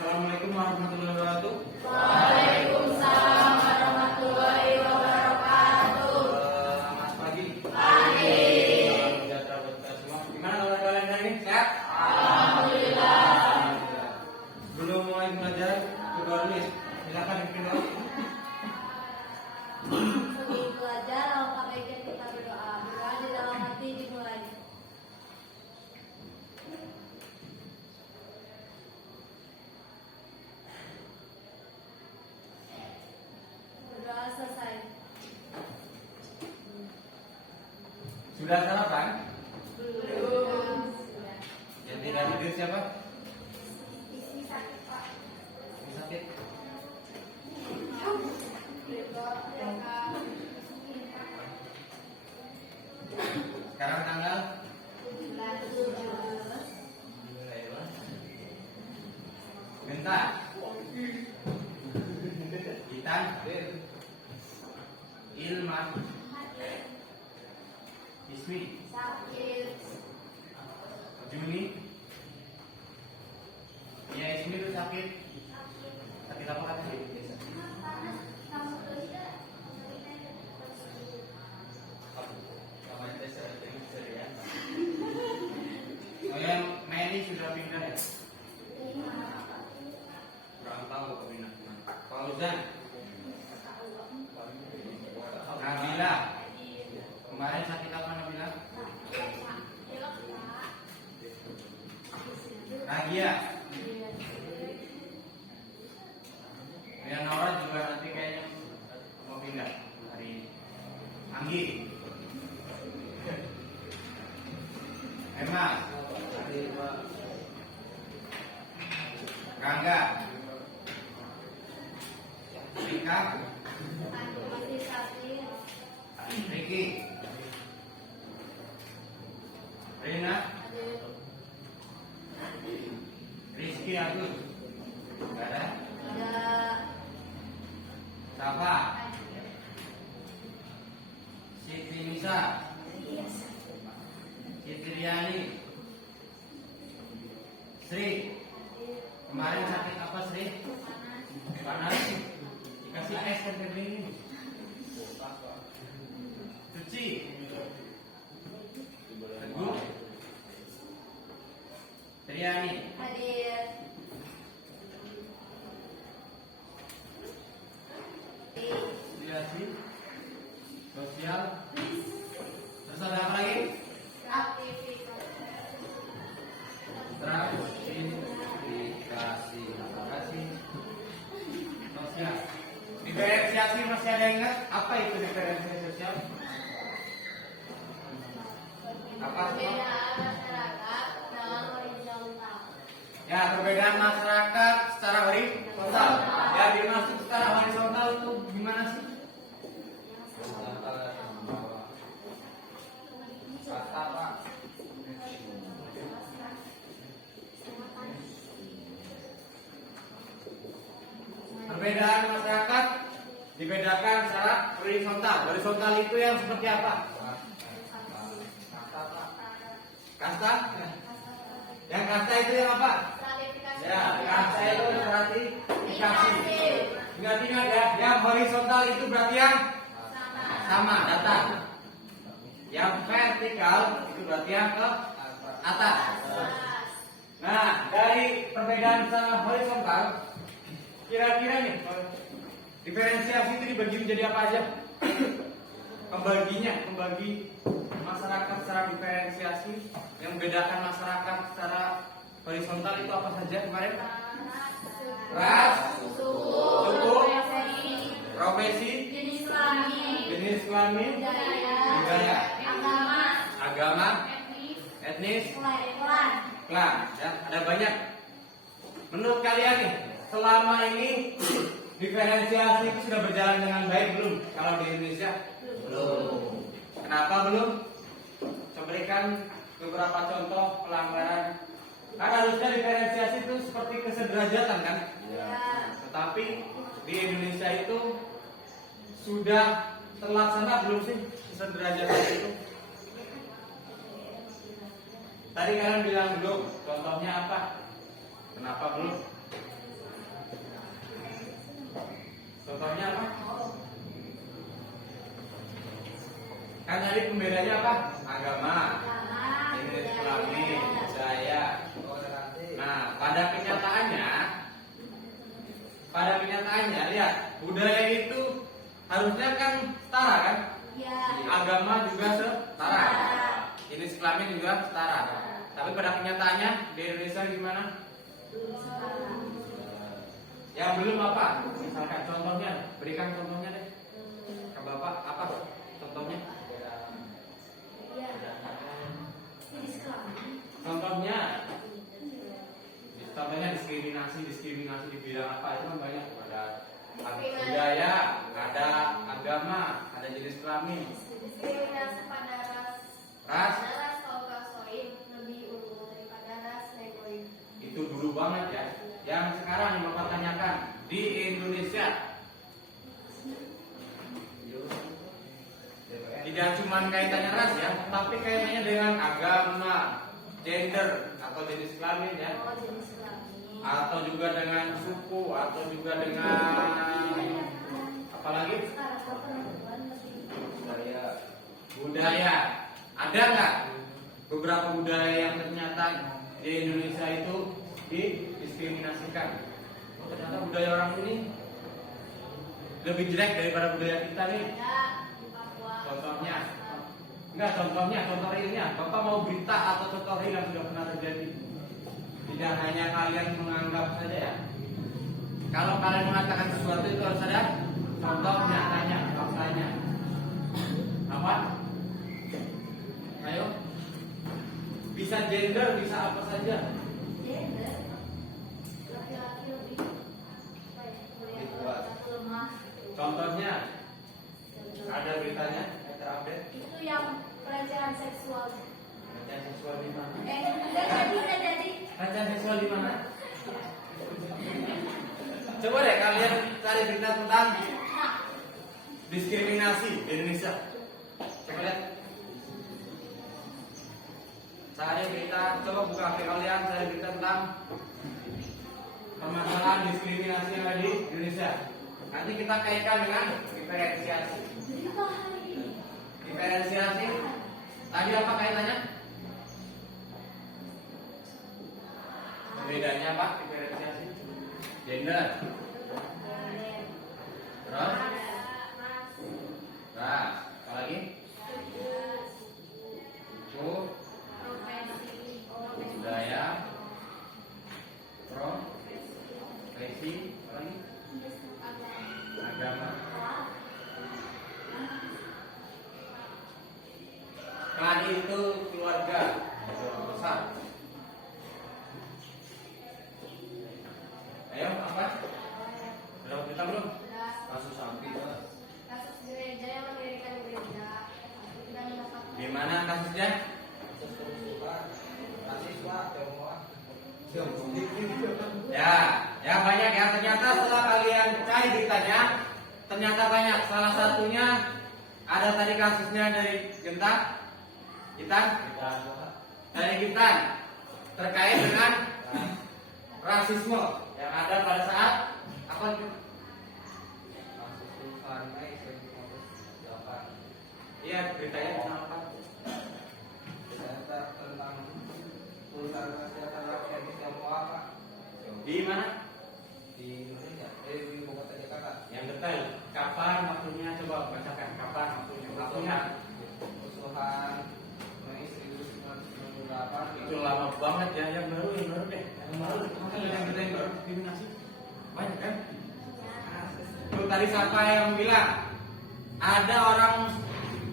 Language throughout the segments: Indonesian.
Assalamualaikum warahmatullahi wabarakatuh. Waalaikumsalam warahmatullahi wabarakatuh. Mas pagi. Pagi. Salam sejahtera buat kita semua. Gimana kabar kalian hari ini? Sehat? Alhamdulillah. Belum mulai belajar berdoa dulu ya. Silakan pimpin doa. Sebelum belajar, alangkah baiknya kita berdoa. Berdoa di dalam hati dimulai. Berdoa selesai. Sudah sarapan? Belum. Yang tidak hadir siapa? Isi sakit Pak. Yang sakit. Sekarang tanggal Genta. Gitan. Ilman. Ismi. Sakit. Juni. Ya, Ismi itu sakit. Sakit apa katanya? Oh yang Meli sudah pindah ya? Kurang tahu kok pindah. Fauzan. Nabila. Kemarin sakit apa Nabila? Nagia. Nora juga nanti kayaknya mau pindah hari ini. Anggi. Emma. Rangga. Rika. Masih sakit. Ricky. Rina. Rizky Agus. Gak ada. Ada. Safa. Siti Nisa. Siti Riani. Sri. Kemarin sakit apa Sri? Panas. Dikasih es kan ini. Cuci. Teguh. Triani. Hadir. Kreasi. Sosial. Terus ada apa lagi? Sertifikasi. Sosial. Diferensiasi masih ada yang ingat? Apa itu diferensiasi sosial? Apa? Perbedaan masyarakat dalam horizontal. Ya, perbedaan masyarakat secara horizontal. Ya, dimaksud secara horizontal itu gimana sih? Kata Pak. Perbedaan masyarakat dibedakan secara horizontal. Horizontal itu yang seperti apa? Kasta? Yang kasta itu yang apa? Ya, kasta itu stratifikasi. Ingat-ingat ya, yang horizontal itu berarti yang sama, datar. Yang vertikal itu berarti yang ke atas. Nah, dari perbedaan secara horizontal, kira-kira nih diferensiasi itu dibagi menjadi apa aja? Membagi masyarakat secara diferensiasi, yang membedakan masyarakat secara horizontal itu apa saja kemarin? Ras, suku, profesi, jenis kelamin, budaya, agama, etnis, klan. Ya, ada banyak. Menurut kalian nih, selama ini diferensiasi itu sudah berjalan dengan baik belum? Kalau di Indonesia belum. Kenapa belum? Saya berikan beberapa contoh pelanggaran. Kan harusnya diferensiasi itu seperti kesederajatan kan? Ya. Tetapi di Indonesia itu sudah terlaksana belum sih kesederajatan itu? Tadi kalian bilang belum. Contohnya apa? Kenapa belum? Contohnya apa? Kan tadi pembedanya apa? Agama, jenis kelamin, budaya. Nah, pada kenyataannya, lihat budaya itu harusnya kan setara kan? Ya. Agama juga setara, jenis kelamin juga setara. Tapi pada kenyataannya di Indonesia gimana? Yang belum apa? Misalkan contohnya, berikan contohnya deh. Ke Bapak apa contohnya? Contohnya diskriminasi di bidang apa itu kan banyak, ada budaya, ada agama, ada jenis kelamin. Diskriminasi pada Ras kaukasoid lebih unggul daripada ras negroid. itu dulu banget ya. Yang sekarang yang Bapak tanyakan di Indonesia tidak cuma kaitannya ras ya, tapi kaitannya dengan agama, gender atau jenis kelamin ya, Oh, jenis kelamin. atau juga dengan suku, atau juga dengan apalagi budaya. Ada nggak beberapa budaya yang ternyata di Indonesia itu didiskriminasikan? Oh, ternyata budaya orang ini lebih jelek daripada budaya kita nih. Contohnya, contoh realnya. Bapak mau berita atau contoh real yang sudah pernah terjadi. Tidak hanya kalian menganggap saja ya. Kalau kalian mengatakan sesuatu itu harus ada contoh nyatanya, faktanya. Apa? Ayo. Bisa gender, bisa apa saja. Gender. Laki-laki lebih lemah. Contohnya ada beritanya yang terupdate. Itu yang pelecehan seksual. Pelecehan seksual di mana? Udah jadi. Pelecehan seksual di mana? Coba deh kalian cari berita tentang diskriminasi di Indonesia. Coba lihat. Cari berita, coba buka HP kalian, cari berita tentang permasalahan diskriminasi yang ada di Indonesia. Nanti kita kaitkan dengan diferensiasi. Diferensiasi. Tadi apa kaitannya? Bedanya apa? Diferensiasi. Gender. Terus? Ras. Apa lagi? Suku. Budaya. Profesi. Apa lagi? Agama. Klan itu keluarga besar. Ayo, apa? Belum kita belum? Kasus samping. Kasus gereja yang mendirikan gereja. Dan mendapat Gimana kasusnya? Ya banyak ya. Ternyata setelah kalian cari beritanya, ternyata banyak. Salah satunya ada tadi kasusnya dari dari Gitan terkait dengan rasisme yang ada pada saat apa itu? Iya, beritanya tentang apa? Tentang urusan kesehatan rakyat di Tiongkok, Pak. Di mana? Di Indonesia, di ibu kota Jakarta. Yang detail. Kapan waktunya? Coba bacakan. Kapan waktunya? Waktunya? Kerusuhan Mei 1998 Itu lama banget ya. Yang baru deh. Yang baru. Yang kita yang baru diskriminasi banyak kan? Tuh tadi siapa yang bilang ada orang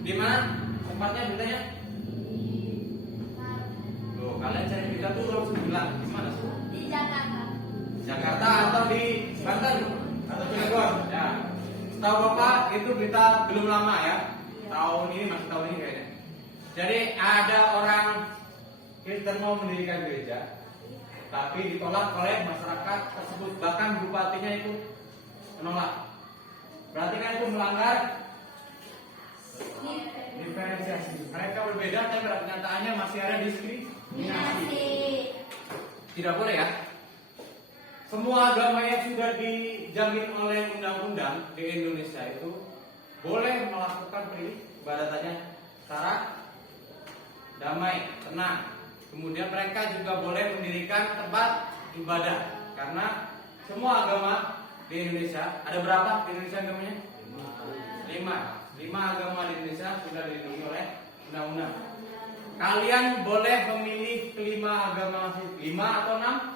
di mana tempatnya beritanya? Tuh kalian cari berita tuh langsung bilang di mana sih? di Jakarta. Jakarta atau di Banten atau Cilegon? Ya. Setahu Bapak itu berita belum lama ya. Tahun ini masih tahun ini kayaknya. Jadi ada orang Kristen mau mendirikan gereja, tapi ditolak oleh masyarakat tersebut. Bahkan bupatinya itu menolak. Berarti kan itu melanggar diferensiasi. Mereka berbeda, tapi pada kenyataannya masih ada diskriminasi. Tidak boleh ya. semua agama yang sudah dijamin oleh undang-undang di Indonesia itu boleh melakukan peribadatannya secara damai, tenang. Kemudian mereka juga boleh mendirikan tempat ibadah, karena semua agama di Indonesia, ada berapa di Indonesia agamanya? 5 agama di Indonesia sudah dilindungi oleh undang-undang. Kalian boleh memilih kelima agama, 5 atau 6?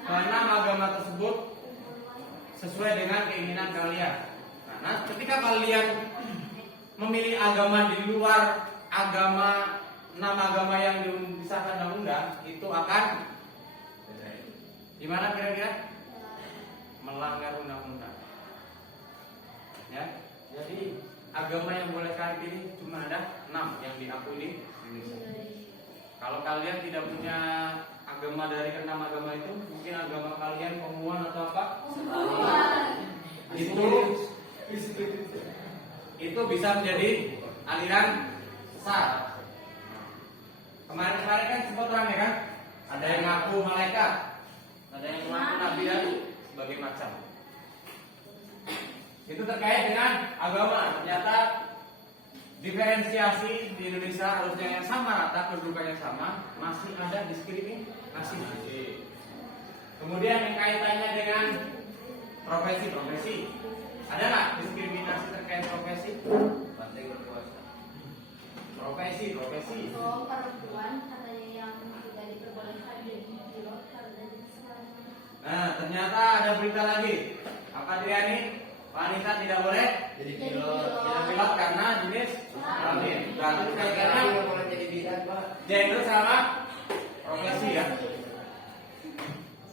Keenam agama tersebut sesuai dengan keinginan kalian. Nah, ketika kalian memilih agama di luar agama 6 agama yang disahkan undang-undang, itu akan gimana kira-kira? Melanggar undang-undang. Ya, jadi agama yang boleh kalian pilih cuma ada 6 yang diakui di Indonesia. Kalau kalian tidak punya agama dari 6 agama itu, mungkin agama kalian pemuan atau apa? Itu bisa menjadi aliran sesat. Kemarin-kemarin kan sempat rame kan? Ada yang ngaku malaikat, ada yang ngaku nabi dan sebagainya macam. Itu terkait dengan agama. Ternyata diferensiasi di Indonesia harusnya yang sama rata, kedudukan yang sama, masih ada diskriminasi. Kemudian yang kaitannya dengan profesi. Ada nggak diskriminasi terkait profesi? Profesi. Oh, perempuan katanya yang tidak diperbolehkan jadi pilot karena jenis kelamin. Nah, ternyata ada berita lagi. Apa Triani? Wanita tidak boleh Jadi pilot karena jenis kelamin. Berarti kaitannya boleh jadi bidan, Pak. gender sama profesi ya.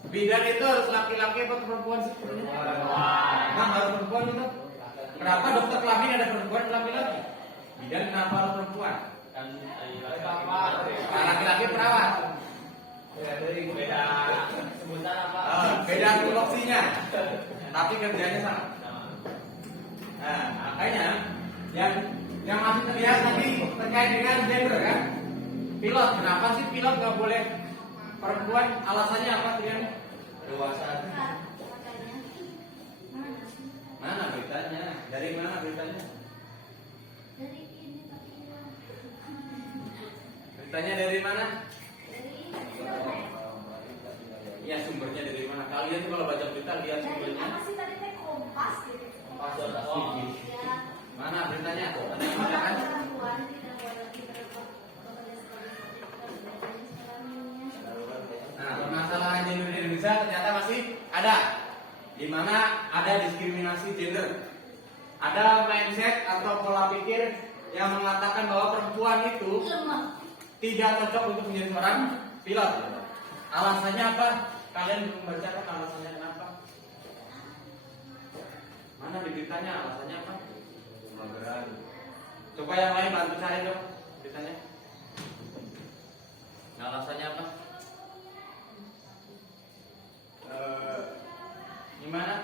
Bidan itu harus laki-laki atau perempuan sih? Nah, harus perempuan itu. Kenapa dokter kelamin ada perempuan dan laki-laki? Bidan kenapa harus perempuan? Kan Nah, laki-laki perawat. beda sebutan apa? Beda tupoksinya, tapi kerjanya sama. Nah, makanya yang masih terlihat tadi terkait dengan gender kan? Pilot, kenapa sih pilot nggak boleh perempuan? Alasannya apa Trian? Dewasa. Makanya Mana beritanya? Dari mana beritanya? dari ini tapi Beritanya dari mana? dari Ya sumbernya dari mana? Kalian tuh kalau baca berita lihat dari sumbernya. apa sih tadi teh Kompas gitu. Ya. Mana beritanya? Ada yang Orang mana kan? perempuan tidak boleh bekerja sebagai jenis kelaminnya. Nah, permasalahan gender di Indonesia ternyata masih ada, di mana ada diskriminasi gender. Ada mindset atau pola pikir yang mengatakan bahwa perempuan itu Lemah. tidak cocok untuk menjadi seorang pilot. Alasannya apa? Kalian belum membacakan alasannya kenapa? Mana di beritanya alasannya apa? Mageran. Coba yang lain bantu cari dong beritanya. Nah, alasannya apa? Gimana?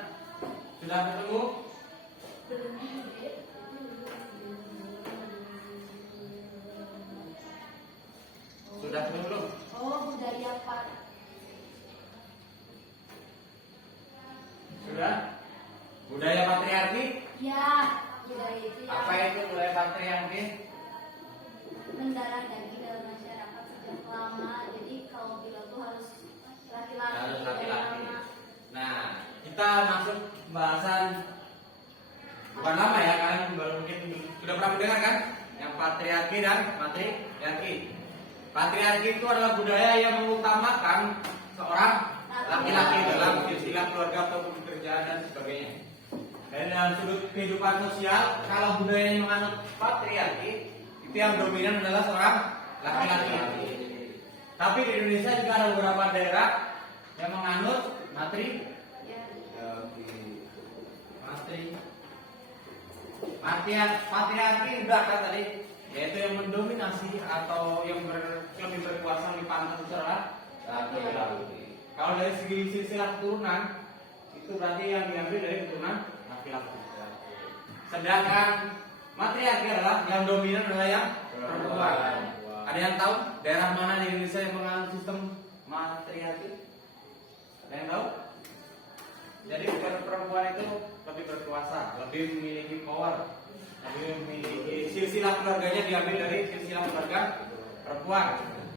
Sudah ketemu? Belum gede. Sudah ketemu belum? Oh, budaya Pak. Sudah? Budaya patriarki? Ya, budaya itu yang Apa itu budaya patriarki? mendarah daging dalam masyarakat sejak lama. Jadi kalau pilot tuh harus laki-laki. Harus laki-laki. dari lama. Nah, kita masuk pembahasan bukan lama ya, kalian baru mungkin sudah pernah mendengar kan? Yang patriarki dan matriarki. Patriarki itu adalah budaya yang mengutamakan seorang laki-laki dalam silsilah keluarga atau pekerjaan dan sebagainya. Dan dalam sudut kehidupan sosial, kalau budaya yang menganut patriarki, itu yang dominan adalah seorang laki-laki. Tapi di Indonesia juga ada beberapa daerah yang menganut matri. Patriarki udah kan tadi, yaitu yang mendominasi atau yang lebih berkuasa lebih pantas secara laki-laki. Kalau dari segi silsilah keturunan, itu berarti yang diambil dari keturunan laki-laki. Sedangkan matriarki adalah yang dominan adalah yang perempuan. Ada yang tahu daerah mana di Indonesia yang menganut sistem matriarki? Ada yang tahu? Jadi perempuan itu lebih berkuasa, lebih memiliki power, lebih memiliki silsilah keluarganya diambil dari silsilah keluarga perempuan.